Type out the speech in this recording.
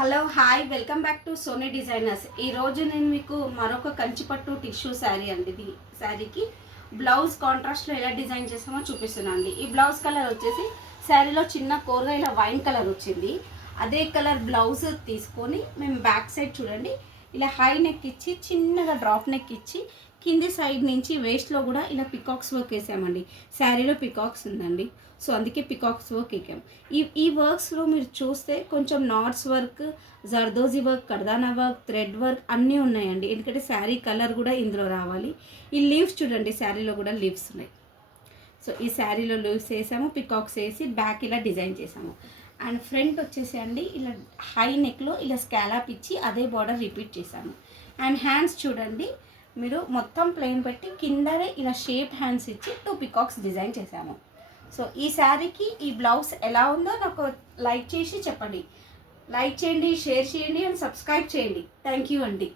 Hello hi welcome back to Soni designers. ఈరోజు నేను మీకు మరొక కంచిపట్టు టిష్యూ శారీ అండి. ఇది శారీకి బ్లౌజ్ కాంట్రాస్ట్లో ఎలా డిజైన్ చేసామో చూపిస్తున్నాను అండి. ఈ బ్లౌజ్ కలర్ వచ్చేసి శారీలో చిన్న కోరగా ఇలా వైన్ కలర్ వచ్చింది. అదే కలర్ బ్లౌజ్ తీసుకొని మేము బ్యాక్ సైడ్ చూడండి ఇలా హై నెక్ ఇచ్చి చిన్నగా డ్రాప్ నెక్ ఇచ్చి కింది సైడ్ నుంచి వేస్ట్లో కూడా ఇలా పికాక్స్ వర్క్ వేసామండి. శారీలో పికాక్స్ ఉందండి, సో అందుకే పికాక్స్ వర్క్ ఎక్కాం. ఈ వర్క్స్లో మీరు చూస్తే కొంచెం నాట్స్ వర్క్, జర్దోజీ వర్క్, కర్దానా వర్క్, థ్రెడ్ వర్క్ అన్నీ ఉన్నాయండి. ఎందుకంటే శారీ కలర్ కూడా ఇందులో రావాలి. ఈ లీవ్స్ చూడండి, శారీలో కూడా లీవ్స్ ఉన్నాయి. సో ఈ శారీలో లీవ్స్ వేసాము, పికాక్స్ వేసి బ్యాక్ ఇలా డిజైన్ చేసాము. అండ్ ఫ్రంట్ వచ్చేసి అండి ఇలా హై నెక్లో ఇలా స్కాలప్ ఇచ్చి అదే బార్డర్ రిపీట్ చేశాను. అండ్ హ్యాండ్స్ చూడండి, మీరు మొత్తం ప్లెయిన్ పెట్టి కిందనే ఇలా షేప్ హ్యాండ్స్ ఇచ్చి 2 పికాక్స్ డిజైన్ చేశాము. సో ఈ శారీకి ఈ బ్లౌజ్ ఎలా ఉందో నాకు లైక్ చేసి చెప్పండి. లైక్ చేయండి, షేర్ చేయండి అండ్ సబ్స్క్రైబ్ చేయండి. థ్యాంక్ యూ అండి.